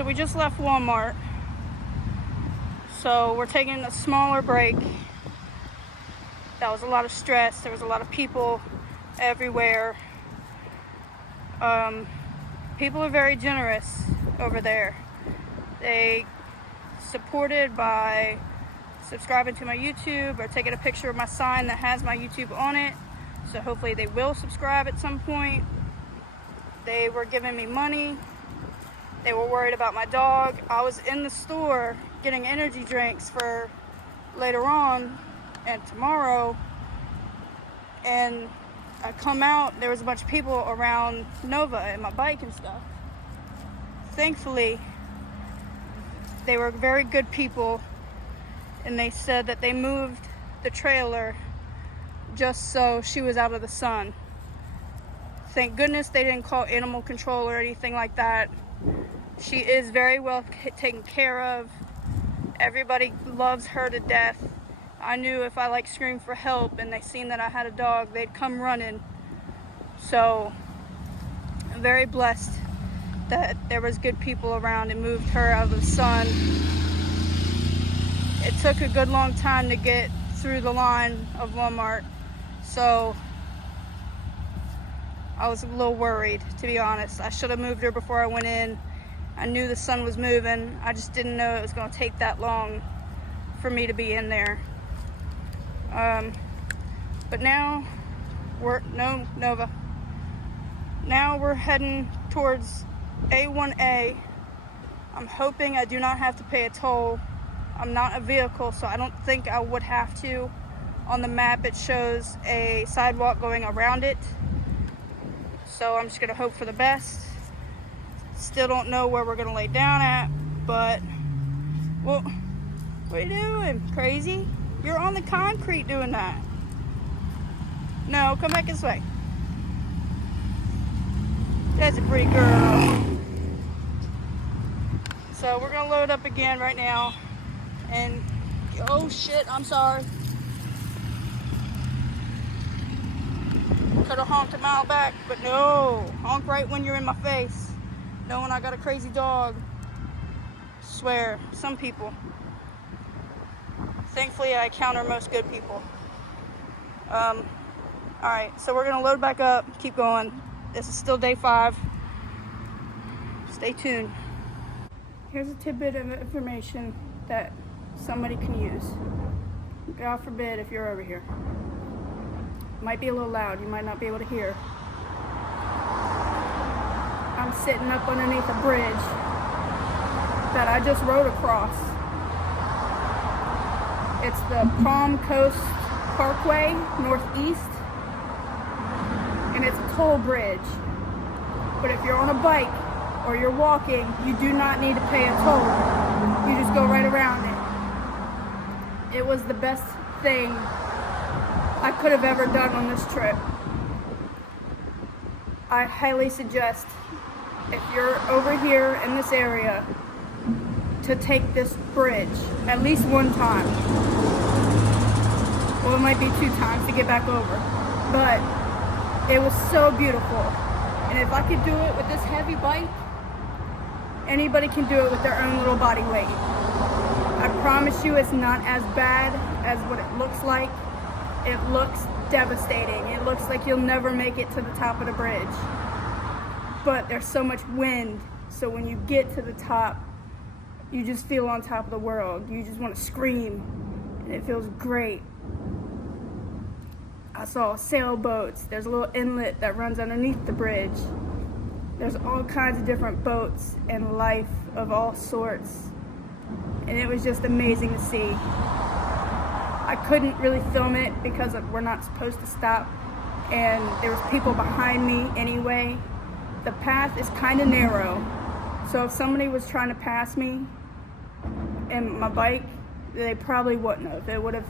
So we just left Walmart. So we're taking a smaller break. That was a lot of stress. There was a lot of people everywhere. People are very generous over there. They supported by subscribing to my YouTube or taking a picture of my sign that has my YouTube on it. So hopefully they will subscribe at some point. They were giving me money. They were worried about my dog. I was in the store getting energy drinks for later on and tomorrow, and I come out, there was a bunch of people around Nova and my bike and stuff. Thankfully, they were very good people, and they said that they moved the trailer just so she was out of the sun. Thank goodness they didn't call animal control or anything like that. She is very well taken care of. Everybody loves her to death. I knew if I screamed for help and they seen that I had a dog, they'd come running. So I'm very blessed that there was good people around and moved her out of the sun. It took a good long time to get through the line of Walmart, so I was a little worried, to be honest. I should have moved her before I went in. I knew the sun was moving. I just didn't know it was going to take that long for me to be in there. But now Nova. Now we're heading towards A1A. I'm hoping I do not have to pay a toll. I'm not a vehicle, so I don't think I would have to. On the map, it shows a sidewalk going around it. So I'm just gonna hope for the best. Still don't know where we're gonna lay down at, but well, what are you doing, crazy? You're on the concrete doing that. No, come back this way. That's a pretty girl. So we're gonna load up again right now, and oh shit, I'm sorry. Could have honked a mile back, but no. Honk right when you're in my face, knowing I got a crazy dog. Swear, some people. Thankfully, I encounter most good people. Alright, so we're gonna load back up, keep going. This is still day 5. Stay tuned. Here's a tidbit of information that somebody can use. God forbid if you're over here. Might be a little loud, you might not be able to hear. I'm sitting up underneath a bridge that I just rode across. It's the Palm Coast Parkway Northeast, and it's a toll bridge. But if you're on a bike or you're walking, you do not need to pay a toll. You just go right around it. It was the best thing I could have ever done on this trip. I highly suggest, if you're over here in this area, to take this bridge at least one time. Well, it might be 2 times to get back over, but it was so beautiful. And if I could do it with this heavy bike, anybody can do it with their own little body weight. I promise you it's not as bad as what it looks like. It looks devastating. It looks like you'll never make it to the top of the bridge. But there's so much wind, so when you get to the top, you just feel on top of the world. You just want to scream, and it feels great. I saw sailboats. There's a little inlet that runs underneath the bridge. There's all kinds of different boats and life of all sorts. And it was just amazing to see. I couldn't really film it because we're not supposed to stop, and there was people behind me anyway. The path is kind of narrow, so if somebody was trying to pass me and my bike, they probably wouldn't have. It would have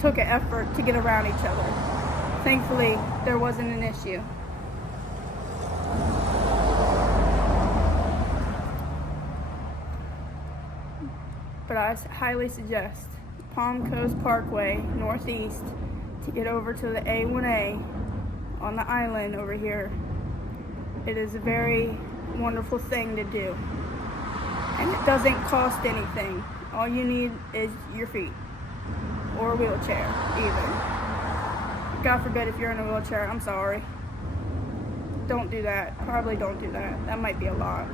took an effort to get around each other. Thankfully, there wasn't an issue. But I highly suggest Palm Coast Parkway Northeast to get over to the A1A on the island over here. It is a very wonderful thing to do. And it doesn't cost anything. All you need is your feet, or a wheelchair, even. God forbid if you're in a wheelchair, I'm sorry. Don't do that. Probably don't do that. That might be a lot.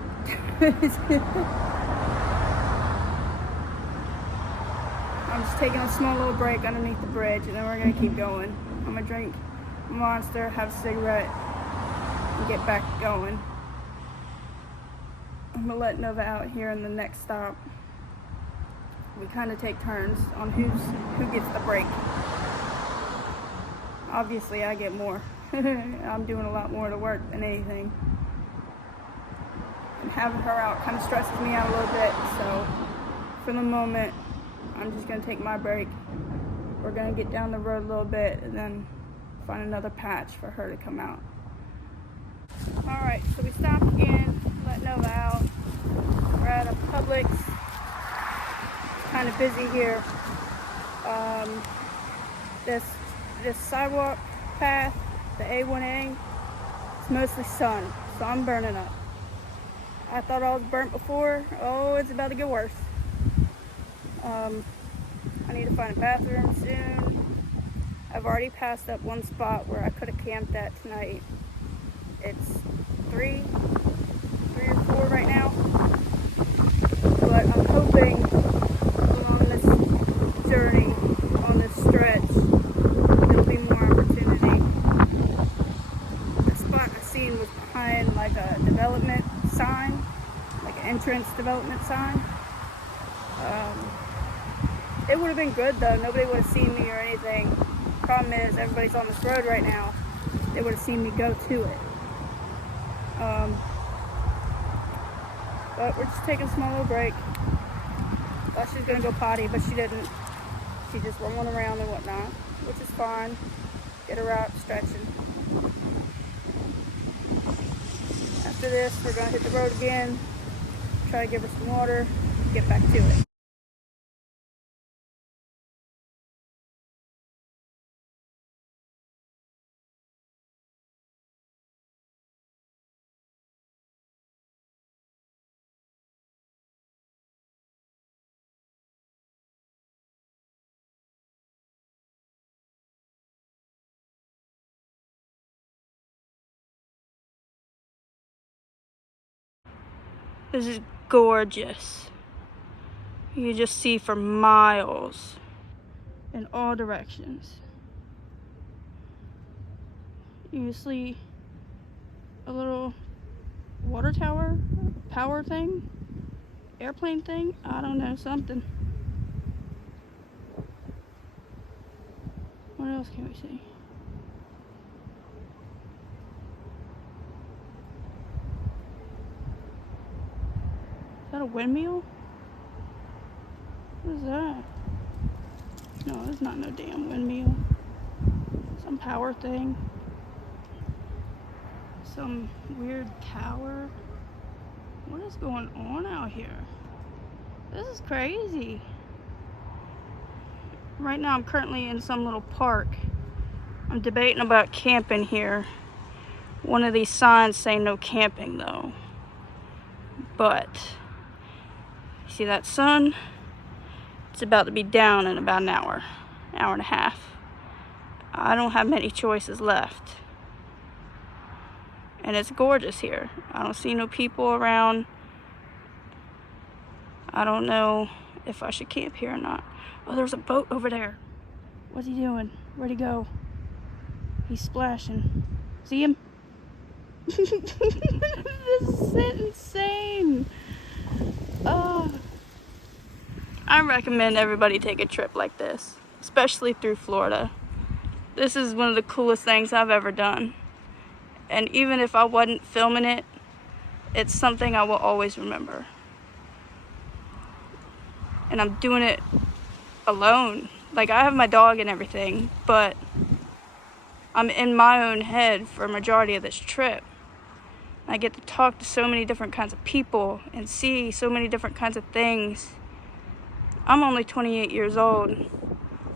I'm just taking a small little break underneath the bridge, and then we're gonna keep going. I'm gonna drink a Monster, have a cigarette, and get back going. I'm gonna let Nova out here in the next stop. We kind of take turns on who gets the break. Obviously, I get more. I'm doing a lot more of the work than anything. And having her out kind of stresses me out a little bit, so for the moment, I'm just gonna take my break. We're gonna get down the road a little bit and then find another patch for her to come out. Alright, so we stopped again, let Nova out. We're at a Publix. It's kind of busy here. This sidewalk path, the A1A, it's mostly sun, so I'm burning up. I thought I was burnt before. Oh, it's about to get worse. I need to find a bathroom soon. I've already passed up one spot where I could have camped at tonight. It's 3 or 4 right now. But I'm hoping along this journey, on this stretch, there'll be more opportunity. The spot I seen was behind like a development sign, like an entrance development sign. It would have been good though. Nobody would have seen me or anything. Problem is, everybody's on this road right now. They would have seen me go to it. But we're just taking a small little break. Thought she was gonna go potty, but she didn't. She just rolling around and whatnot, which is fine. Get her out stretching. After this, we're gonna hit the road again. Try to give her some water. Get back to it. This is gorgeous. You just see for miles in all directions. You see a little water tower, power thing, airplane thing, I don't know, something. What else can we see? Is that a windmill? What is that? No, it's not no damn windmill. Some power thing. Some weird tower. What is going on out here? This is crazy. Right now I'm currently in some little park. I'm debating about camping here. One of these signs say no camping though. But, you see that sun? It's about to be down in about an hour and a half. I don't have many choices left. And it's gorgeous here. I don't see no people around. I don't know if I should camp here or not. Oh, there's a boat over there. What's he doing? Where'd he go? He's splashing. See him? This is insane. I recommend everybody take a trip like this, especially through Florida. This is one of the coolest things I've ever done. And even if I wasn't filming it, it's something I will always remember. And I'm doing it alone. Like, I have my dog and everything, but I'm in my own head for a majority of this trip. I get to talk to so many different kinds of people and see so many different kinds of things. I'm only 28 years old, and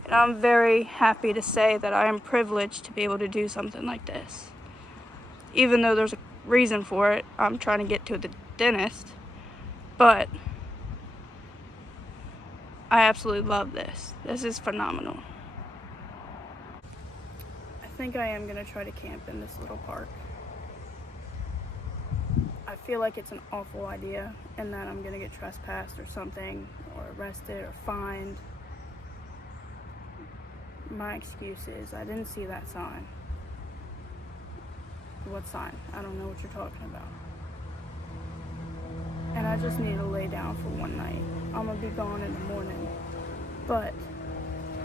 I'm very happy to say that I am privileged to be able to do something like this. Even though there's a reason for it, I'm trying to get to the dentist, but I absolutely love this. This is phenomenal. I think I am going to try to camp in this little park. I feel like it's an awful idea and that I'm going to get trespassed or something, or arrested or fined. My excuse is I didn't see that sign. What sign? I don't know what you're talking about. And I just need to lay down for one night. I'm going to be gone in the morning. But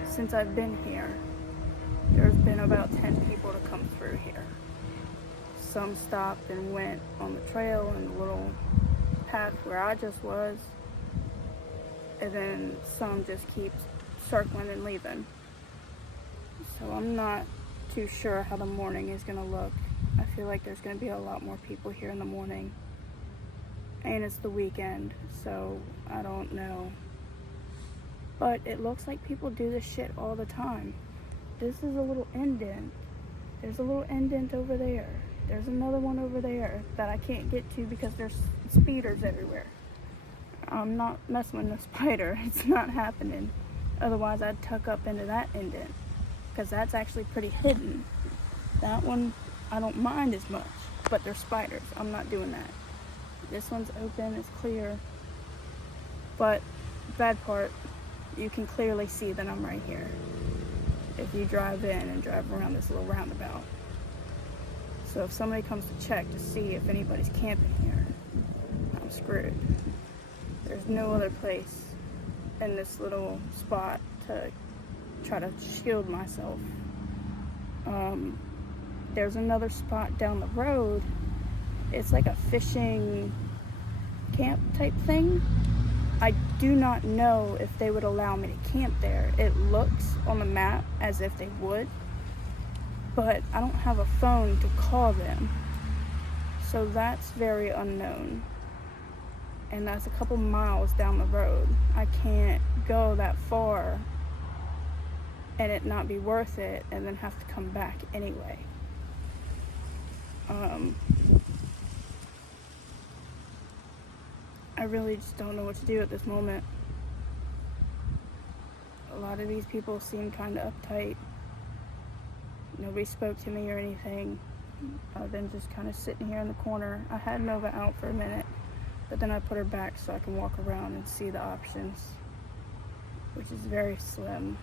since I've been here, there's been about 10 people to come through here. Some stopped and went on the trail and the little path where I just was. And then some just keep circling and leaving. So I'm not too sure how the morning is going to look. I feel like there's going to be a lot more people here in the morning. And it's the weekend, so I don't know. But it looks like people do this shit all the time. This is a little indent. There's a little indent over there. There's another one over there that I can't get to because there's speeders everywhere. I'm not messing with the spider. It's not happening. Otherwise, I'd tuck up into that indent because that's actually pretty hidden. That one, I don't mind as much, but there's spiders. I'm not doing that. This one's open, it's clear. But bad part, you can clearly see that I'm right here if you drive in and drive around this little roundabout. So if somebody comes to check to see if anybody's camping here, I'm screwed. There's no other place in this little spot to try to shield myself. There's another spot down the road. It's like a fishing camp type thing. I do not know if they would allow me to camp there. It looks on the map as if they would, but I don't have a phone to call them. So that's very unknown. And that's a couple miles down the road. I can't go that far and it not be worth it and then have to come back anyway. I really just don't know what to do at this moment. A lot of these people seem kind of uptight. Nobody spoke to me or anything. I've been just kind of sitting here in the corner. I had Nova out for a minute, but then I put her back so I can walk around and see the options, which is very slim.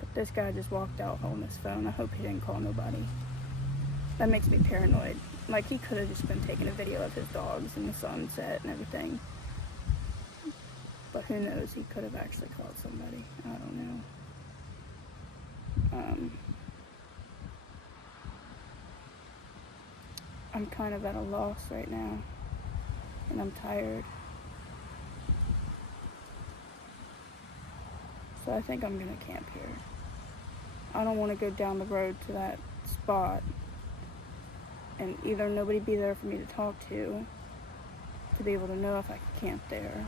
But this guy just walked out holding his phone. I hope he didn't call nobody. That makes me paranoid. Like, he could have just been taking a video of his dogs and the sunset and everything. But who knows, he could have actually called somebody. I don't know. I'm kind of at a loss right now. And I'm tired. So I think I'm gonna camp here. I don't want to go down the road to that spot and either nobody be there for me to talk to be able to know if I can camp there,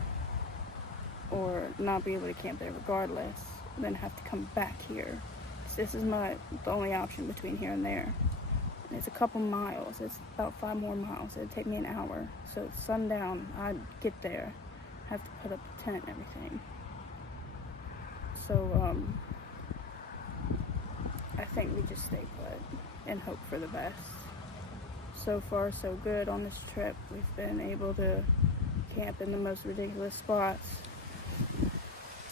or not be able to camp there regardless, and then have to come back here. So this is the only option between here and there. And it's a couple miles. It's about 5 more miles. It'd take me an hour. So it's sundown. I'd get there, have to put up a tent and everything. So I think we just stay put and hope for the best. So far, so good on this trip. We've been able to camp in the most ridiculous spots.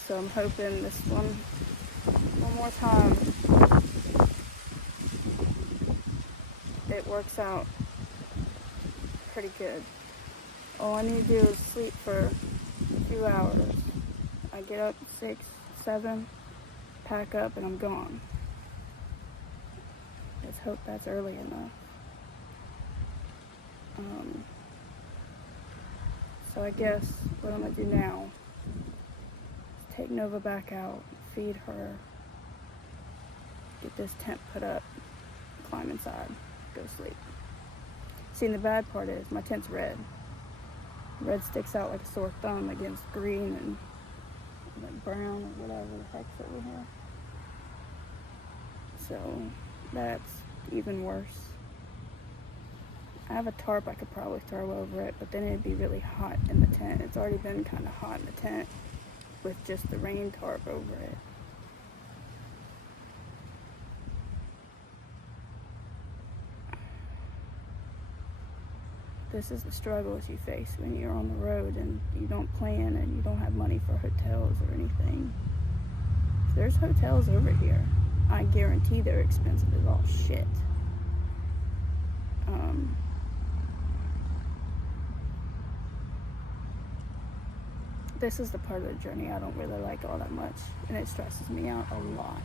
So I'm hoping this one more time, it works out pretty good. All I need to do is sleep for a few hours. I get up at 6, 7, pack up, and I'm gone. Let's hope that's early enough. So I guess what I'm going to do now is take Nova back out, feed her, get this tent put up, climb inside, go sleep. See, and the bad part is my tent's red. Red sticks out like a sore thumb against green and like brown or whatever the heck's over here. So that's even worse. I have a tarp I could probably throw over it, but then it'd be really hot in the tent. It's already been kind of hot in the tent with just the rain tarp over it. This is the struggles you face when you're on the road and you don't plan and you don't have money for hotels or anything. If there's hotels over here, I guarantee they're expensive as all shit. This is the part of the journey I don't really like all that much, and it stresses me out a lot.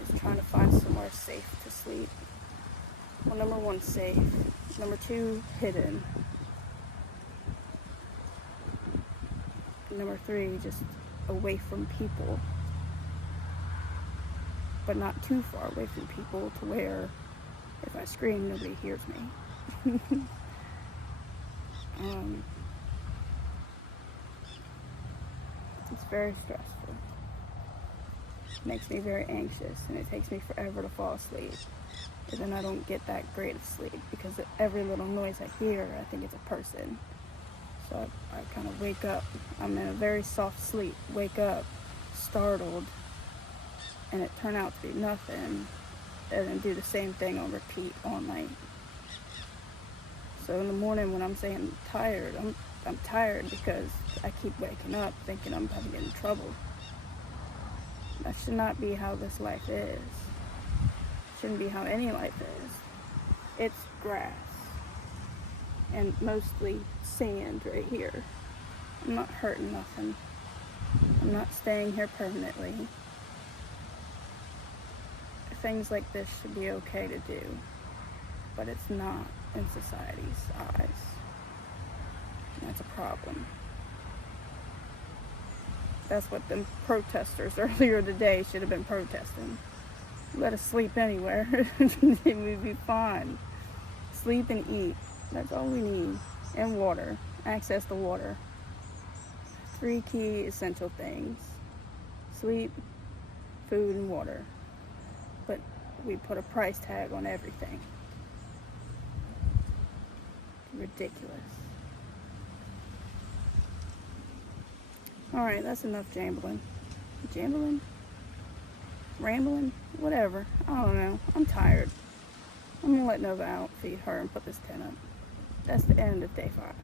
It's trying to find somewhere safe to sleep. Well, number one, safe. Number two, hidden. Number three, just away from people. But not too far away from people to where if I scream, nobody hears me. It's very stressful. It makes me very anxious, and it takes me forever to fall asleep. And then I don't get that great of sleep because every little noise I hear, I think it's a person. So I kind of wake up. I'm in a very soft sleep, wake up, startled, and it turned out to be nothing, and then do the same thing on repeat all night. So in the morning when I'm saying tired, I'm tired because I keep waking up thinking I'm about to get in trouble. That should not be how this life is. Shouldn't be how any life is. It's grass and mostly sand right here. I'm not hurting nothing. I'm not staying here permanently. Things like this should be okay to do, but it's not in society's eyes. And that's a problem. That's what the protesters earlier today should have been protesting. Let us sleep anywhere. It would be fine. Sleep and eat. That's all we need. And water. Access to water. 3 key essential things. Sleep, food, and water. But we put a price tag on everything. Ridiculous. Alright, that's enough jambling. Jambling? Rambling? Whatever. I don't know. I'm tired. I'm gonna let Nova out, feed her, and put this tent up. That's the end of day 5.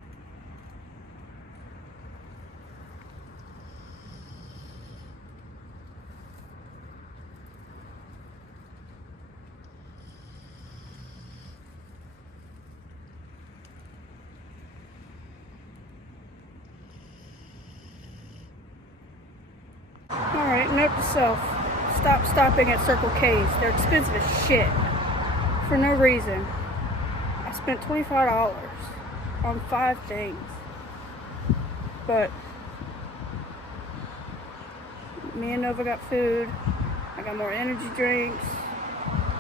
Alright, note to self. Stop stopping at Circle K's. They're expensive as shit. For no reason. I spent $25 on 5 things. But me and Nova got food. I got more energy drinks.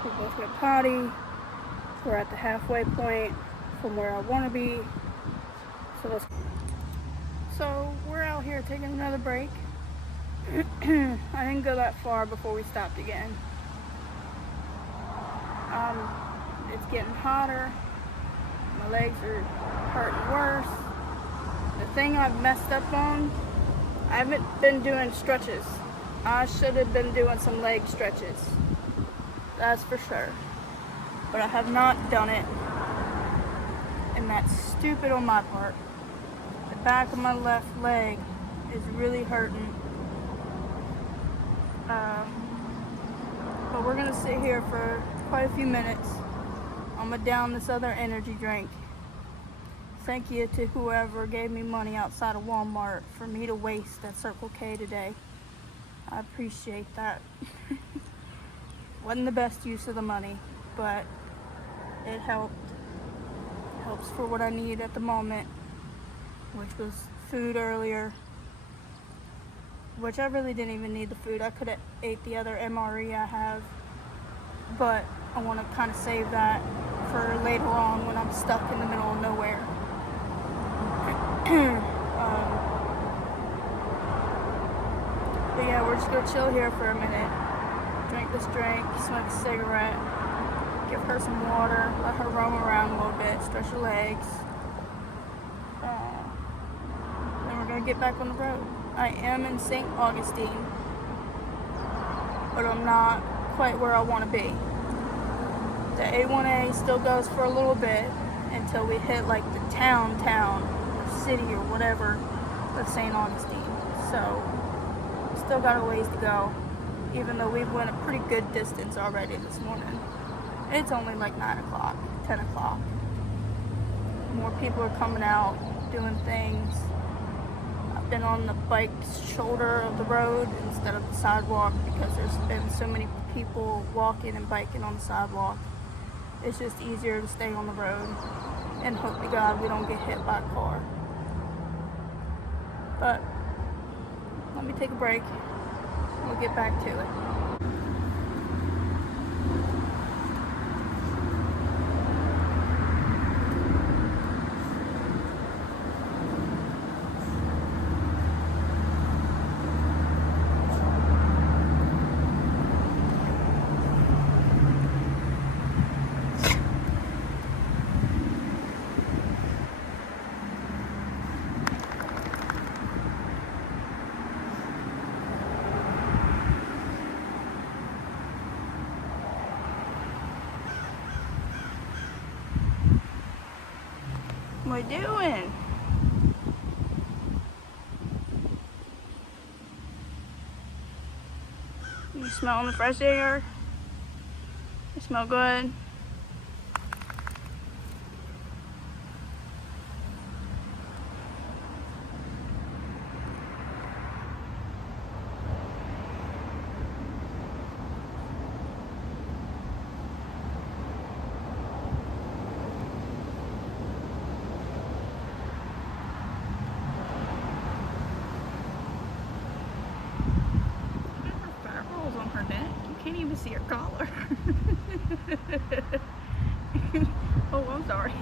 We both went potty. We're at the halfway point from where I want to be. So we're out here taking another break. I didn't go that far before we stopped again. It's getting hotter. My legs are hurting worse. The thing I've messed up on, I haven't been doing stretches. I should have been doing some leg stretches. That's for sure. But I have not done it. And that's stupid on my part. The back of my left leg is really hurting. But we're gonna sit here for quite a few minutes. I'm gonna down this other energy drink. Thank you to whoever gave me money outside of Walmart for me to waste at Circle K today. I appreciate that. Wasn't the best use of the money, but it helped. Helps for what I need at the moment, which was food earlier. Which I really didn't even need the food. I could have ate the other MRE I have, but I want to kind of save that for later on when I'm stuck in the middle of nowhere. But yeah, we're just gonna chill here for a minute, drink this drink, smoke a cigarette, give her some water, let her roam around a little bit, stretch her legs. Then we're gonna get back on the road. I am in St. Augustine, but I'm not quite where I want to be. The A1A still goes for a little bit until we hit like the town, or city or whatever of St. Augustine. So, still got a ways to go, even though we've went a pretty good distance already this morning. It's only like 9 o'clock, 10 o'clock. More people are coming out, doing things. I've been on the bike's shoulder of the road instead of the sidewalk because there's been so many people walking and biking on the sidewalk. It's just easier to stay on the road and hope to God we don't get hit by a car. But let me take a break. We'll get back to it. What are you doing? You smelling the fresh air? You smell good? On her neck. You can't even see her collar. Oh, I'm sorry.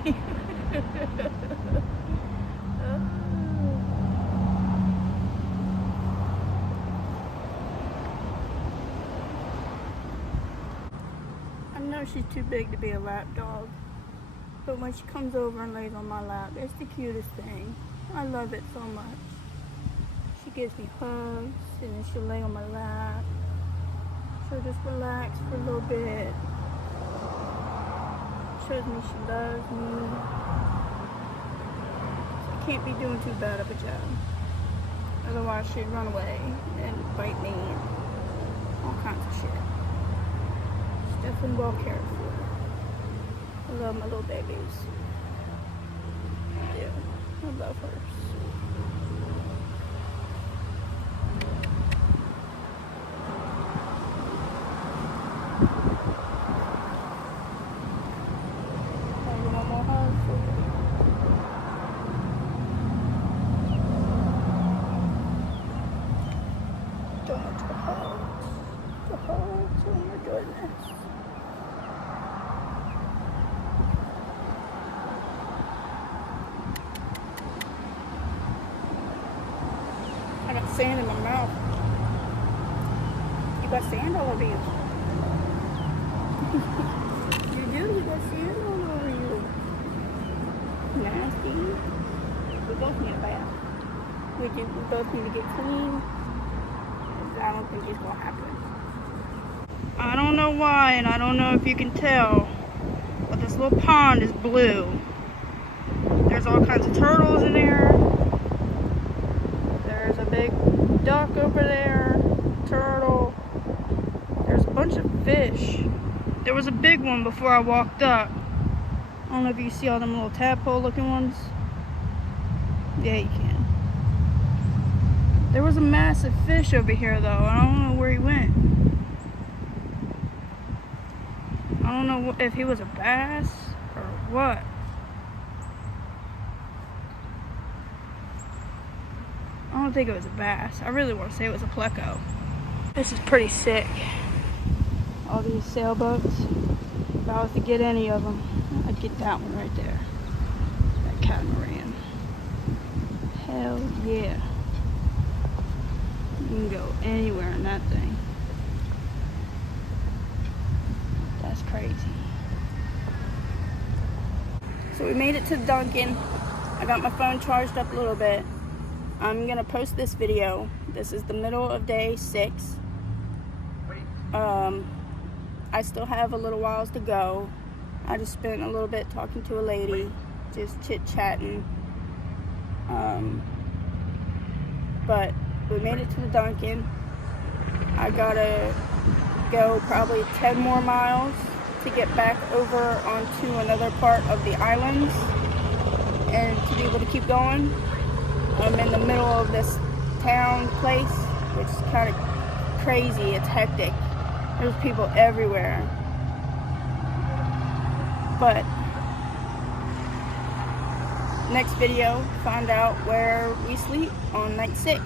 I know she's too big to be a lap dog, but when she comes over and lays on my lap, it's the cutest thing. I love it so much. She gives me hugs, and then she'll lay on my lap. She'll just relax for a little bit. Shows me she loves me. I can't be doing too bad of a job. Otherwise she'd run away and bite me and all kinds of shit. She's definitely well cared for. I love my little babies. I do. I love her. Oh my goodness. I got sand in my mouth. You got sand all over you. You do, you got sand all over you. Nasty. We both need a bath. We both need to get clean. I don't think it's gonna happen. I don't know why, and I don't know if you can tell, but this little pond is blue. There's all kinds of turtles in there. There's a big duck over there, turtle. There's a bunch of fish. There was a big one before I walked up. I don't know if you see all them little tadpole looking ones. Yeah, you can. There was a massive fish over here though. I don't know where he went. I don't know if he was a bass or what. I don't think it was a bass. I really want to say it was a pleco. This is pretty sick. All these sailboats. If I was to get any of them, I'd get that one right there. That catamaran. Hell yeah. You can go anywhere in that thing. That's crazy. we made it to Dunkin'. I got my phone charged up a little bit. I'm gonna post this video. This is the middle of day 6. I still have a little whiles to go. I just spent a little bit talking to a lady, just chit-chatting. But we made it to the Dunkin'. I gotta go probably 10 more miles to get back over onto another part of the islands and to be able to keep going. I'm in the middle of this town place, which is kind of crazy. It's hectic. There's people everywhere. But next video, find out where we sleep on night 6.